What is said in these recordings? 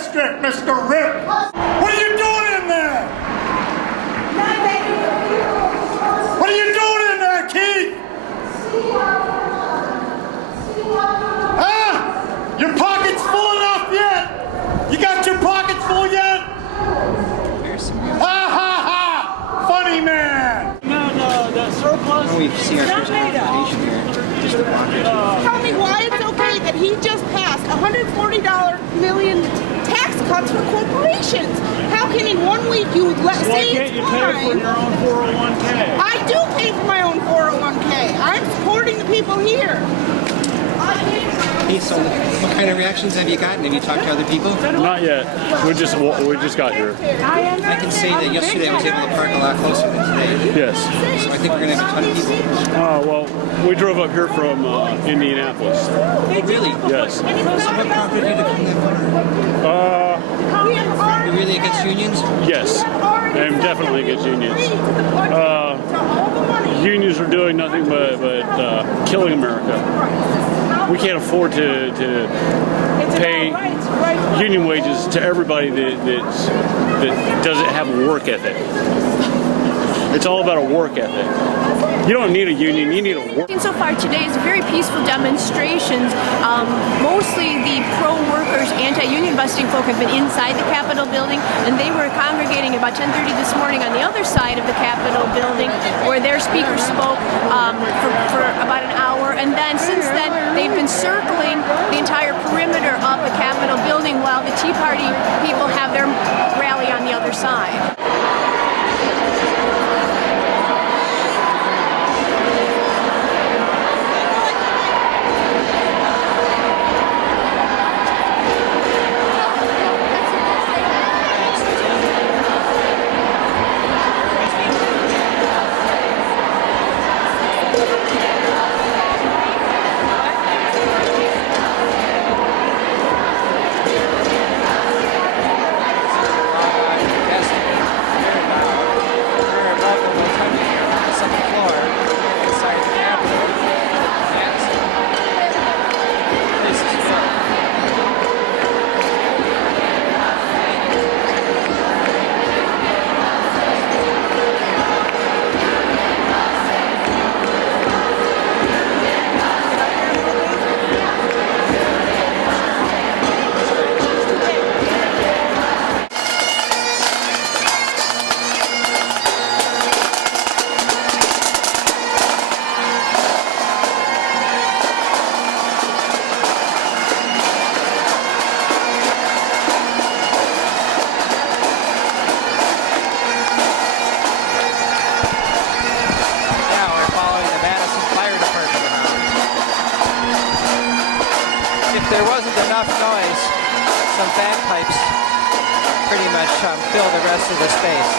district, Mr. Rip. What are you doing in there? What are you doing in there, Keith? Huh? Your pocket's full enough yet? You got your pockets full yet? Ha ha ha! Funny man! No, the surplus. We've seen our first confrontation here. Just a block. Tell me why it's okay that he just passed $140 million tax cuts for corporations. How can in 1 week you Why can't you pay for your own 401k? I do pay for my own 401k. I'm supporting the people here. Hey, so what kind of reactions have you gotten? Have you talked to other people? Not yet. We just got here. I can say that yesterday I was able to park a lot closer than today. Yes. So I think we're going to have a ton of people. Well, we drove up here from Indianapolis. Oh, really? Yes. So what prompted you to come that far? You're really against unions? Yes. I'm definitely against unions. Unions are doing nothing but killing America. We can't afford to pay union wages to everybody that doesn't have a work ethic. It's all about a work ethic. You don't need a union, you need a work. So far today is very peaceful demonstrations. Mostly the pro-workers, anti-union busting folk have been inside the Capitol building, and they were congregating about 10:30 this morning on the other side of the Capitol building, where their speaker spoke for about an hour, and then since then they've been circling the entire perimeter of the Capitol building while the Tea Party people have their rally on the other side. There wasn't enough noise. Some bagpipes pretty much fill the rest of the space.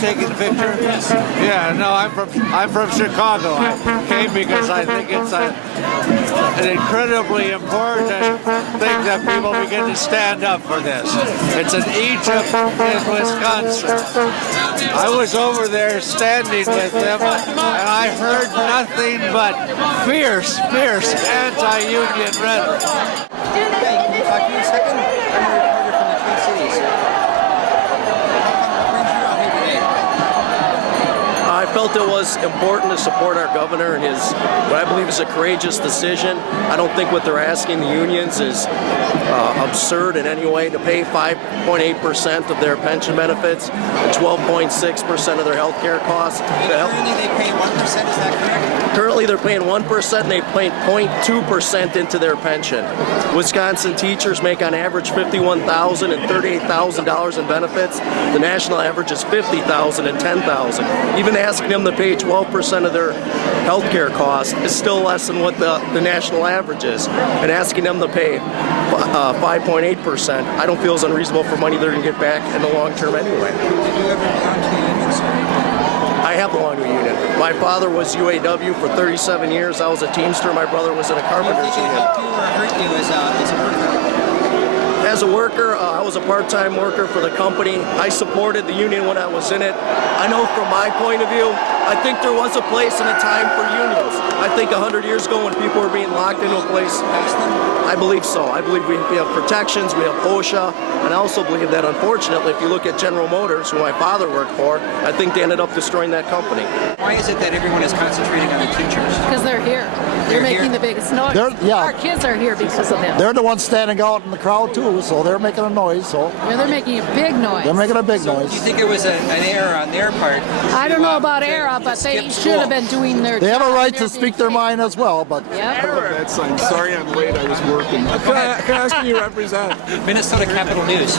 Taking a picture? Yes. Yeah, no, I'm from Chicago. I came because I think it's an incredibly important thing that people begin to stand up for this. It's in Egypt in Wisconsin. I was over there standing with them, and I heard nothing but fierce anti-union rhetoric. Hey, can you talk to me a second? I'm a reporter from the Twin Cities. I felt it was important to support our governor and his, what I believe is a courageous decision. I don't think what they're asking the unions is absurd in any way, to pay 5.8% of their pension benefits and 12.6% of their health care costs. Currently they pay 1%, is that correct? Currently they're paying 1% and they pay 0.2% into their pension. Wisconsin teachers make on average $51,000 and $38,000 in benefits. The national average is $50,000 and $10,000. Even asking them to pay 12% of their health care costs is still less than what the national average is. And asking them to pay 5.8%, I don't feel is unreasonable for money they're going to get back in the long term anyway. Did you ever belong to a union, sir? I have belonged to a union. My father was UAW for 37 years. I was a Teamster. My brother was in a carpenter's Did it union. help you or hurt you as a worker? As a worker, I was a part-time worker for the company. I supported the union when I was in it. I know from my point of view, I think there was a place and a time for unions. I think 100 years ago when people were being locked into a place, I believe so. I believe we have protections, we have OSHA, and I also believe that unfortunately, if you look at General Motors, who my father worked for, I think they ended up destroying that company. Why is it that everyone is concentrating on the teachers? Because they're here. They're making the biggest noise. Our kids are here because of them. They're the ones standing out in the crowd too, so they're making a noise. So Yeah, they're making a big noise. they're making a big Do noise. you think it was an error on their part? I don't know about era, but they should have been doing their They have a job. right They're to speak their being mind as well, but Yep. That sign. Sorry I'm late, I was working. Can I ask who you represent? Minnesota Capitol News.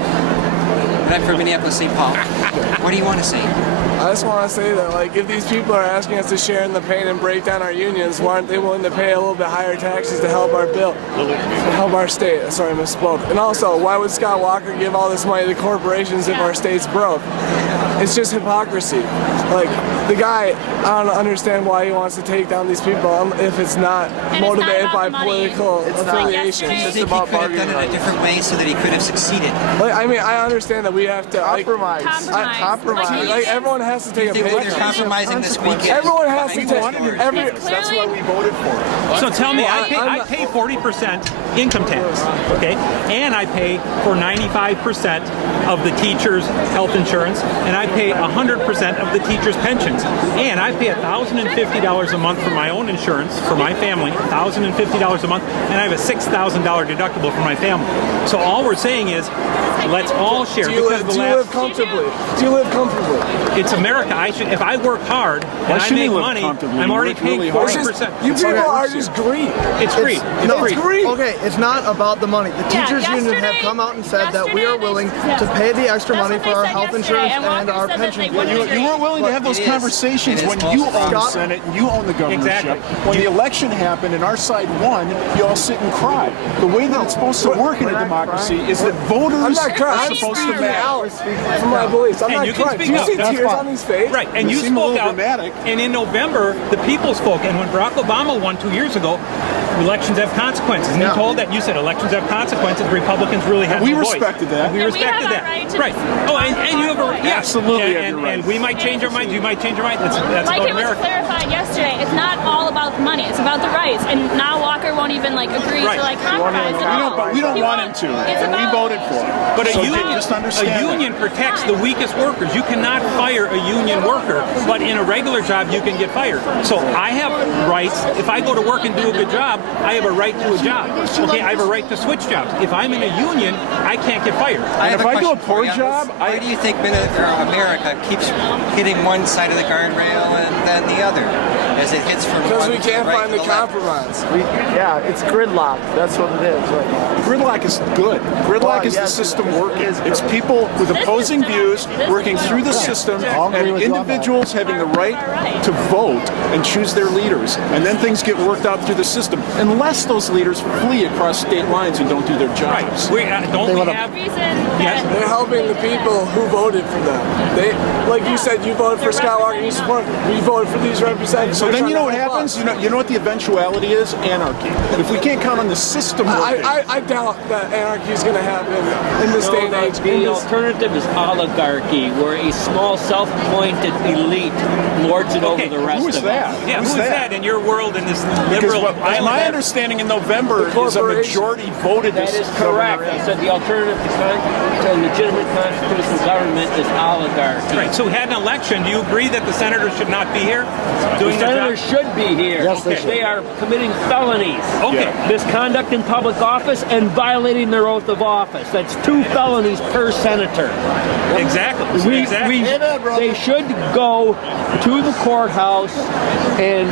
And I'm from Minneapolis, St. Paul. What do you want to say? I just want to say that, like, if these people are asking us to share in the pain and break down our unions, why aren't they willing to pay a little bit higher taxes to help our bill, to help our state? Sorry, I misspoke. And also, why would Scott Walker give all this money to corporations if our state's broke? It's just hypocrisy. Like, the guy, I don't understand why he wants to take down these people if it's not motivated by political affiliation. Do you think he could have done it a different way so that he could have succeeded? Like, I mean, I understand that we have to compromise. compromise. Like, everyone has to take a They're pay cut. compromising this weekend. Everyone has to take. That's why we voted for it. So tell me, I pay 40% income tax, okay, and I pay for 95% of the teachers' health insurance, and I pay 100% of the teachers' pensions, and I pay $1,050 a month for my own insurance for my family, $1,050 a month, and I have a $6,000 deductible for my family. So all we're saying is, let's all share. Do you live comfortably? Do you live comfortably? It's America. If I work hard and I make money, I'm already paying 40%. You people are just greed. It's greed. It's greed. Okay, it's not about the money. The teachers union have come out and said that we are willing to pay the extra money for our health insurance and our pension. Well, you weren't willing to have those conversations when you own the Senate and you own the governorship. Exactly. When the election happened and our side won, you all sit and cry. The way that it's supposed to work in a democracy is that voters I'm not crying. are supposed to matter. For my beliefs, I'm And not you can crying. Do speak you up. see That's tears fine. on his face? Right, and you seem a spoke little out. dramatic. And in November, the people spoke. And when Barack Obama won 2 years ago, elections have consequences. And he told that. You said elections have consequences. Republicans really have We no voice. respected that. And we respected that. Right. Oh, and you have a right. Absolutely have And, your right. and we might change our minds. You might change your mind. That's Like about it was America. clarified yesterday, it's not all about the money. It's about the rights. And now Walker won't even agree to compromise at all. But we don't He want won't. him to. It's And we about- voted for it. But So a union, just understand that. protects the weakest workers. You cannot fire a union worker, but in a regular job you can get fired. So I have rights. If I go to work and do a good job, I have a right to a job. Okay, I have a right to switch jobs. If I'm in a union, I can't get fired. And if I do a poor job, why do you think America keeps hitting one side of the guardrail and then the other as it hits from Because one we to can't right find to the left? compromise. Yeah, it's gridlock. That's what it is right now. Gridlock is good. Gridlock is the yes, system it working. is It's people with opposing views working through the system and individuals having the right to vote and choose their leaders. And then things get worked out through the system. Unless those leaders flee across state lines and don't do their jobs. We have Yes. They're helping the people who voted for them. They, like you said, you voted for Scott Walker, you support him. You voted for these representatives. So But then you know what happens? You know what the eventuality is? Anarchy. And if we can't count on the system working... I doubt that anarchy is going to happen in this day and age. The alternative is oligarchy, where a small self-appointed elite lords it over the rest of us. Yeah, who's that in your world in this liberal island? My understanding in November is a majority voted this. That is correct. I said the alternative to legitimate constitutional government is oligarchy. Right. So we had an election. Do you agree that the senators should not be here doing the their job? senators should be here. Yes, they should. They are committing felonies. Okay. Misconduct in public office and violating their oath of office. That's 2 felonies per senator. Exactly. They should go to the courthouse and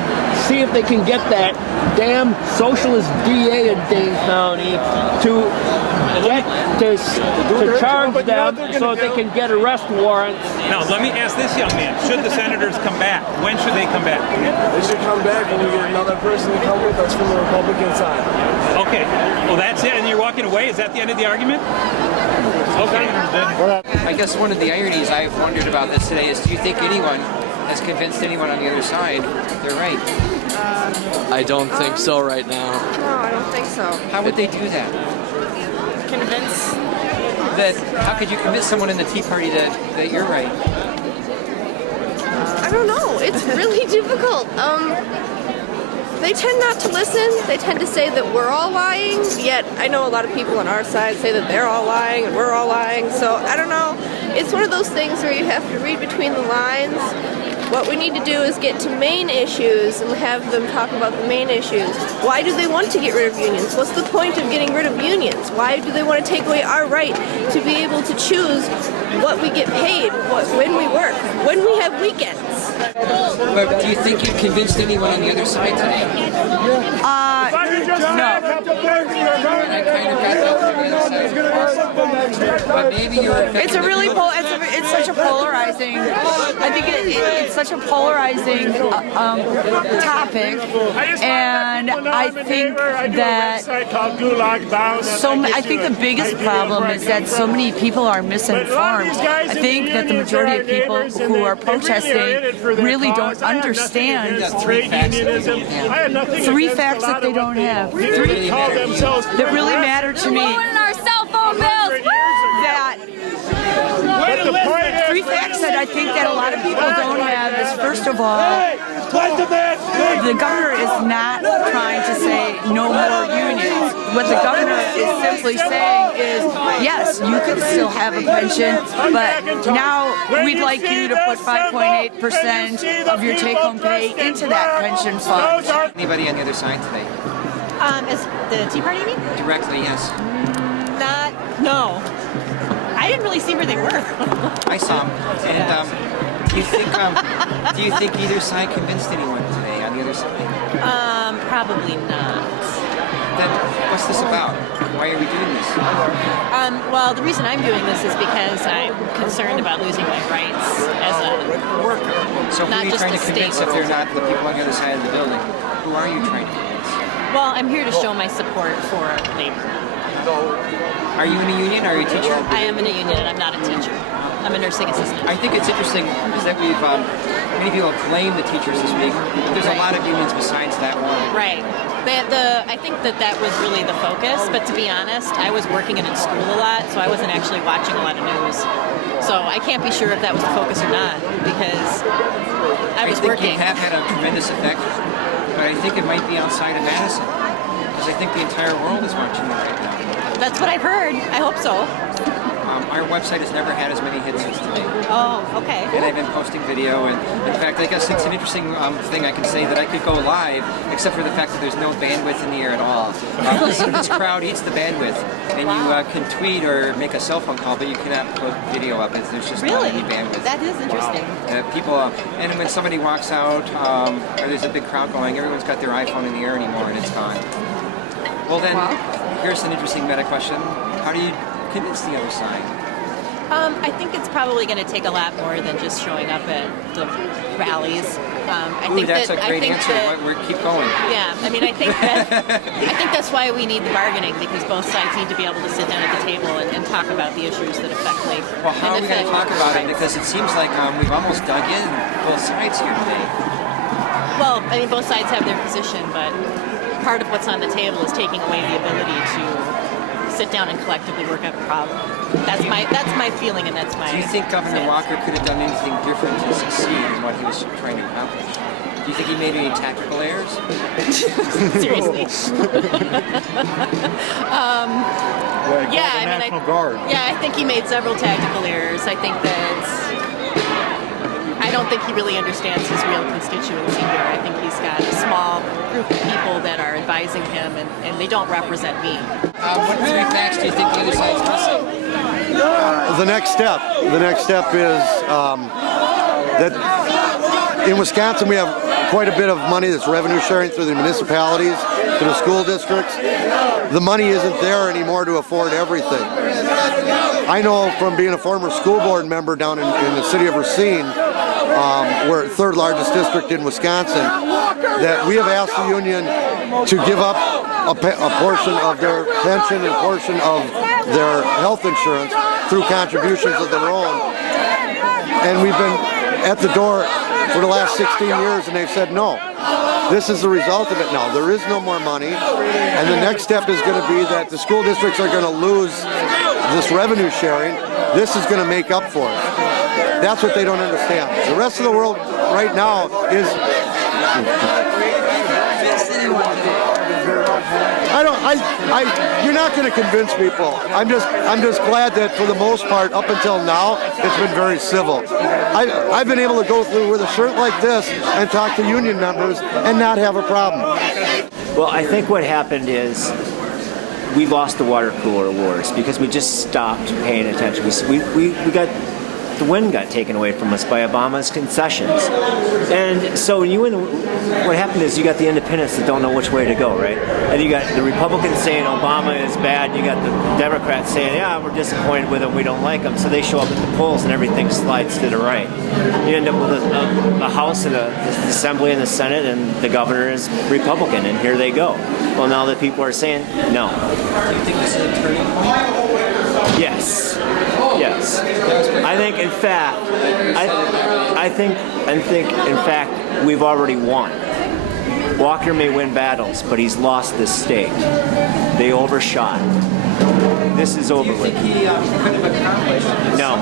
see if they can get that damn socialist DA in Dane County to charge them so they can get arrest warrants. Now, let me ask this young man. Should the senators come back? When should they come back? They should come back when we get another person to come with us from the Republican side. Okay. Well, that's it. And you're walking away? Is that the end of the argument? Okay. I guess one of the ironies I've wondered about this today is, do you think anyone has convinced anyone on the other side they're right? I don't think so right now. No, I don't think so. How would they do that? Convince? How could you convince someone in the Tea Party that you're right? I don't know. It's really difficult. They tend not to listen. They tend to say that we're all lying, yet I know a lot of people on our side say that they're all lying and we're all lying. So I don't know. It's one of those things where you have to read between the lines. What we need to do is get to main issues and have them talk about the main issues. Why do they want to get rid of unions? What's the point of getting rid of unions? Why do they want to take away our right to be able to choose what we get paid, when we work, when we have weekends? But do you think you've convinced anyone on the other side today? No. But maybe you're. It's a really it's such a polarizing. I think it's such a polarizing topic, and I think that I think the biggest problem is that so many people are misinformed. I think that the majority of people who are protesting really don't understand 3 facts that they don't have. 3 that really matter to me. Our cell phone bills. That 3 facts that I think that a lot of people don't have is, first of all, the governor is not trying to say no more unions. What the governor is simply saying is, yes, you can still have a pension, but now we'd like you to put 5.8% of your take-home pay into that pension fund. Anybody on the other side today? Is the Tea Party, you mean? Directly, yes. No. I didn't really see where they were. I saw them. And do you think either side convinced anyone today on the other side? Probably not. Then what's this about? Why are we doing this? Well, the reason I'm doing this is because I'm concerned about losing my rights as a worker. So who not are you just trying to convince if they're not the people on the other side of the building? Who are you trying to convince? Well, I'm here to show my support for labor. Are you in a union? Are you a teacher? I am in a union, and I'm not a teacher. I'm a nursing assistant. I think it's interesting is that we've many people have blamed the teachers this week, but there's a lot of unions besides that one. Right. I think that was really the focus, but to be honest, I was working in school a lot, so I wasn't actually watching a lot of news. So I can't be sure if that was the focus or not, because I was working. I think you have had a tremendous effect, but I think it might be outside of Madison, because I think the entire world is watching it right now. That's what I've heard. I hope so. Our website has never had as many hits as today. Oh, okay. And I've been posting video, and in fact, I guess it's an interesting thing I can say that I could go live, except for the fact that there's no bandwidth in the air at all. This crowd eats the bandwidth, and you can tweet or make a cell phone call, but you cannot put video up. There's just not any bandwidth. That is interesting. People, and when somebody walks out, or there's a big crowd going, everyone's got their iPhone in the air anymore, and it's gone. Well then, here's an interesting meta question. How do you convince the other side? I think it's probably going to take a lot more than just showing up at the rallies. That's a great answer. Keep going. Yeah, I mean, I think that's why we need the bargaining, because both sides need to be able to sit down at the table and talk about the issues that affect labor. Well, how are we going to talk about it? Because it seems like we've almost dug in both sides here today. Well, I mean, both sides have their position, but part of what's on the table is taking away the ability to sit down and collectively work out a problem. That's my feeling, and that's my. Do you think Governor Walker could have done anything different to succeed in what he was trying to accomplish? Do you think he made any tactical errors? Seriously. Yeah, I mean, National Guard. Yeah, I think he made several tactical errors. I think I don't think he really understands his real constituency here. I think he's got a small group of people that are advising him, and they don't represent me. What three facts do you think the other side's missing? The next step is that in Wisconsin we have quite a bit of money that's revenue sharing through the municipalities, through the school districts. The money isn't there anymore to afford everything. I know from being a former school board member down in the city of Racine, we're third largest district in Wisconsin, that we have asked the union to give up a portion of their pension and a portion of their health insurance through contributions of their own. And we've been at the door for the last 16 years, and they've said no. This is the result of it now. There is no more money, and the next step is going to be that the school districts are going to lose this revenue sharing. This is going to make up for it. That's what they don't understand. The rest of the world right now is... You're not going to convince people. I'm just glad that for the most part, up until now, it's been very civil. I've been able to go through with a shirt like this and talk to union members and not have a problem. Well, I think what happened is we lost the water cooler wars because we just stopped paying attention. We got the wind got taken away from us by Obama's concessions. And so what happened is you got the independents that don't know which way to go, right? And you got the Republicans saying Obama is bad, you got the Democrats saying, yeah, we're disappointed with him, we don't like him. So they show up at the polls and everything slides to the right. You end up with a House and the Assembly and the Senate, and the governor is Republican, and here they go. Well, now that people are saying no. Do you think this is a turning point? Yes. Yes. I think, in fact, in fact, we've already won. Walker may win battles, but he's lost this state. They overshot. This is over with. Do you think he could have accomplished? No.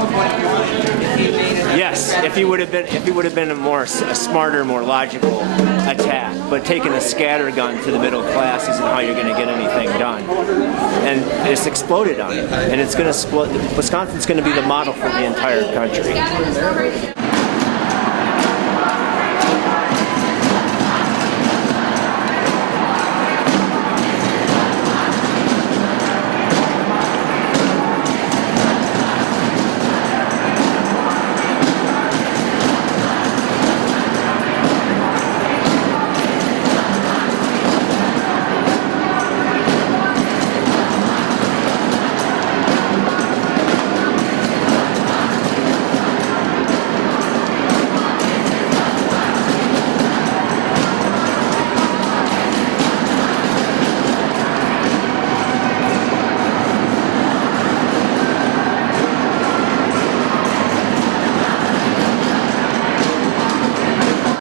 Yes, if he would have been a smarter, more logical attack. But taking a scatter gun to the middle class isn't how you're going to get anything done. And it's exploded on it, and it's going to explode. Wisconsin's going to be the model for the entire country.